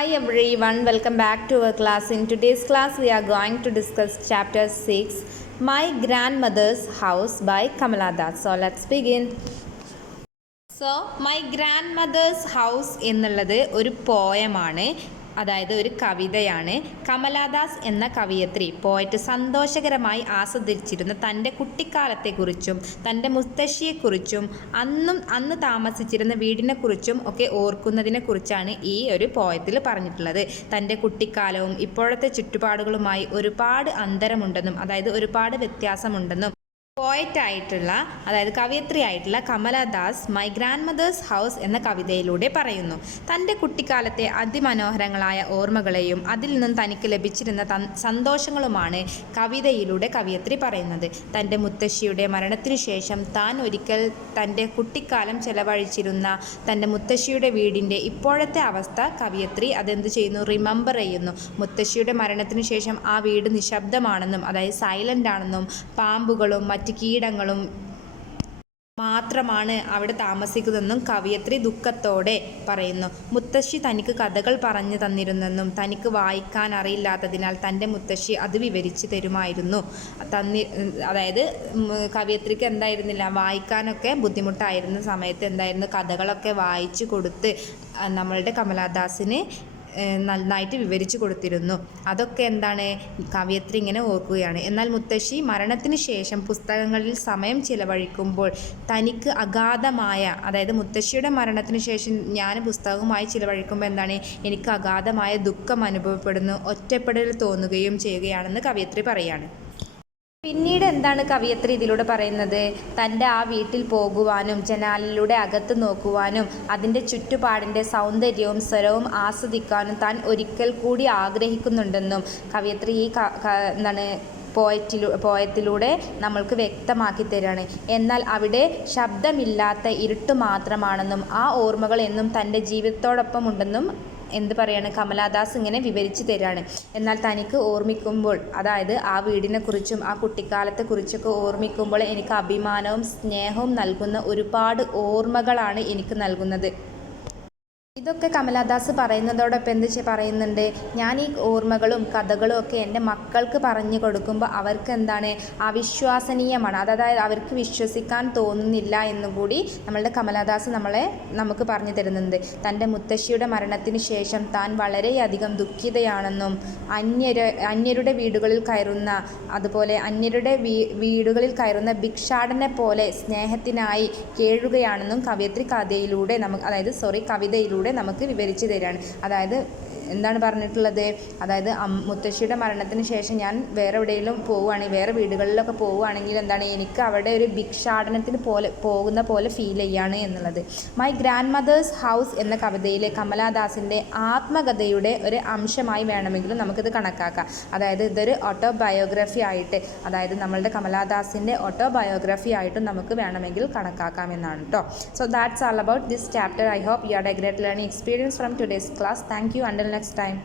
Hi everyone, welcome back to our class. In today's class, we are going to discuss chapter 6, My Grandmother's House by Kamala Das. So let's begin. My grand mothers house എന്നുള്ളത് ഒരു പോയമാണ്, അതായത് ഒരു കവിതയാണ്. കമലാദാസ് എന്ന കവയിത്രി പോയിട്ട് സന്തോഷകരമായി ആസ്വദിച്ചിരുന്ന തൻ്റെ കുട്ടിക്കാലത്തെക്കുറിച്ചും തൻ്റെ മുത്തശ്ശിയെക്കുറിച്ചും അന്ന് താമസിച്ചിരുന്ന വീടിനെക്കുറിച്ചും ഒക്കെ ഓർക്കുന്നതിനെക്കുറിച്ചാണ് ഈ ഒരു പോയത്തിൽ പറഞ്ഞിട്ടുള്ളത്. തൻ്റെ കുട്ടിക്കാലവും ഇപ്പോഴത്തെ ചുറ്റുപാടുകളുമായി ഒരുപാട് അന്തരമുണ്ടെന്നും, അതായത് ഒരുപാട് വ്യത്യാസമുണ്ടെന്നും പോയറ്റായിട്ടുള്ള, അതായത് കവയിത്രിയായിട്ടുള്ള Kamala Das my grand mothers house എന്ന കവിതയിലൂടെ പറയുന്നു. തൻ്റെ കുട്ടിക്കാലത്തെ അതിമനോഹരങ്ങളായ ഓർമ്മകളെയും അതിൽ നിന്നും തനിക്ക് ലഭിച്ചിരുന്ന സന്തോഷങ്ങളുമാണ് കവിതയിലൂടെ കവയിത്രി പറയുന്നത്. തൻ്റെ മുത്തശ്ശിയുടെ മരണത്തിനു ശേഷം താൻ ഒരിക്കൽ തൻ്റെ കുട്ടിക്കാലം ചെലവഴിച്ചിരുന്ന തൻ്റെ മുത്തശ്ശിയുടെ വീടിൻ്റെ ഇപ്പോഴത്തെ അവസ്ഥ കവയിത്രി അതെന്ത് ചെയ്യുന്നു, റിമെമ്പർ ചെയ്യുന്നു. മുത്തശ്ശിയുടെ മരണത്തിനു ശേഷം ആ വീട് നിശബ്ദമാണെന്നും, അതായത് സൈലൻ്റ് ആണെന്നും, പാമ്പുകളും മറ്റ് കീടങ്ങളും മാത്രമാണ് അവിടെ താമസിക്കുന്നതെന്നും കവയിത്രി ദുഃഖത്തോടെ പറയുന്നു. മുത്തശ്ശി തനിക്ക് കഥകൾ പറഞ്ഞു തന്നിരുന്നെന്നും തനിക്ക് വായിക്കാൻ അറിയില്ലാത്തതിനാൽ തൻ്റെ മുത്തശ്ശി അത് വിവരിച്ച് തരുമായിരുന്നു. അതായത് കവയിത്രിക്ക് എന്തായിരുന്നില്ല, വായിക്കാനൊക്കെ ബുദ്ധിമുട്ടായിരുന്ന സമയത്ത് എന്തായിരുന്നു, കഥകളൊക്കെ വായിച്ചു കൊടുത്ത് നമ്മളുടെ കമലാദാസിന് നന്നായിട്ട് വിവരിച്ചു കൊടുത്തിരുന്നു. അതൊക്കെ എന്താണ്, കവയിത്രി ഇങ്ങനെ ഓർക്കുകയാണ്. എന്നാൽ മുത്തശ്ശി മരണത്തിന് ശേഷം പുസ്തകങ്ങളിൽ സമയം ചിലവഴിക്കുമ്പോൾ തനിക്ക് അഗാധമായ, അതായത് മുത്തശ്ശിയുടെ മരണത്തിന് ശേഷം ഞാൻ പുസ്തകവുമായി ചിലവഴിക്കുമ്പോൾ എന്താണ്, എനിക്ക് അഗാധമായ ദുഃഖം അനുഭവപ്പെടുന്നു, ഒറ്റപ്പെടൽ തോന്നുകയും ചെയ്യുകയാണെന്ന് കവയിത്രി പറയാണ്. പിന്നീട് എന്താണ് കവയിത്രി ഇതിലൂടെ പറയുന്നത്, തൻ്റെ ആ വീട്ടിൽ പോകുവാനും ജനാലിലൂടെ അകത്ത് നോക്കുവാനും അതിൻ്റെ ചുറ്റുപാടിൻ്റെ സൗന്ദര്യവും സ്വരവും ആസ്വദിക്കാനും താൻ ഒരിക്കൽ കൂടി ആഗ്രഹിക്കുന്നുണ്ടെന്നും കവയിത്രി ഈ എന്താണ് പോയത്തിലൂടെ നമ്മൾക്ക് വ്യക്തമാക്കി തരികയാണ്. എന്നാൽ അവിടെ ശബ്ദമില്ലാത്ത ഇരുട്ട് മാത്രമാണെന്നും ആ ഓർമ്മകൾ എന്നും തൻ്റെ ജീവിതത്തോടൊപ്പം ഉണ്ടെന്നും എന്ത് പറയാണ്, കമലാദാസ് ഇങ്ങനെ വിവരിച്ചു തരികയാണ്. എന്നാൽ തനിക്ക് ഓർമ്മിക്കുമ്പോൾ, അതായത് ആ വീടിനെക്കുറിച്ചും ആ കുട്ടിക്കാലത്തെക്കുറിച്ചൊക്കെ ഓർമ്മിക്കുമ്പോൾ എനിക്ക് അഭിമാനവും സ്നേഹവും നൽകുന്ന ഒരുപാട് ഓർമ്മകളാണ് എനിക്ക് നൽകുന്നത്. ഇതൊക്കെ കമലാദാസ് പറയുന്നതോടൊപ്പം എന്ത് പറയുന്നുണ്ട്, ഞാൻ ഈ ഓർമ്മകളും കഥകളും ഒക്കെ എൻ്റെ മക്കൾക്ക് പറഞ്ഞു കൊടുക്കുമ്പോൾ അവർക്ക് എന്താണ്, അവിശ്വസനീയമാണ്, അതായത് അവർക്ക് വിശ്വസിക്കാൻ തോന്നുന്നില്ല എന്നുകൂടി നമ്മളുടെ കമലാദാസ് നമുക്ക് പറഞ്ഞു തരുന്നുണ്ട്. തൻ്റെ മുത്തശ്ശിയുടെ മരണത്തിന് ശേഷം താൻ വളരെയധികം ദുഃഖിതയാണെന്നും അന്യരുടെ വീടുകളിൽ കയറുന്ന, അതുപോലെ അന്യരുടെ വീടുകളിൽ കയറുന്ന ഭിക്ഷാടനെ പോലെ സ്നേഹത്തിനായി കേഴുകയാണെന്നും കവയിത്രി കവിതയിലൂടെ നമുക്ക് വിവരിച്ചു തരികയാണ്. അതായത് എന്താണ് പറഞ്ഞിട്ടുള്ളത്, അതായത് മുത്തശ്ശിയുടെ മരണത്തിന് ശേഷം ഞാൻ വേറെ എവിടെയെങ്കിലും പോവുകയാണെങ്കിൽ, വേറെ വീടുകളിലൊക്കെ പോവുകയാണെങ്കിൽ എന്താണ്, എനിക്ക് അവിടെ ഒരു ഭിക്ഷാടനത്തിന് പോകുന്ന പോലെ ഫീൽ ചെയ്യാണ് എന്നുള്ളത്. മൈ ഗ്രാൻഡ് മദേഴ്സ് ഹൗസ് എന്ന കവിതയിലെ കമലാദാസിൻ്റെ ആത്മകഥയുടെ ഒരു അംശമായി വേണമെങ്കിലും നമുക്കിത് കണക്കാക്കാം. അതായത് ഇതൊരു ഓട്ടോബയോഗ്രഫി ആയിട്ട്, അതായത് നമ്മളുടെ കമലാദാസിൻ്റെ ഓട്ടോബയോഗ്രഫി ആയിട്ടും നമുക്ക് വേണമെങ്കിൽ കണക്കാക്കാമെന്നാണ് കേട്ടോ. So that's all about this chapter. I hope you had a great learning experience from today's class. Thank you. Until next time.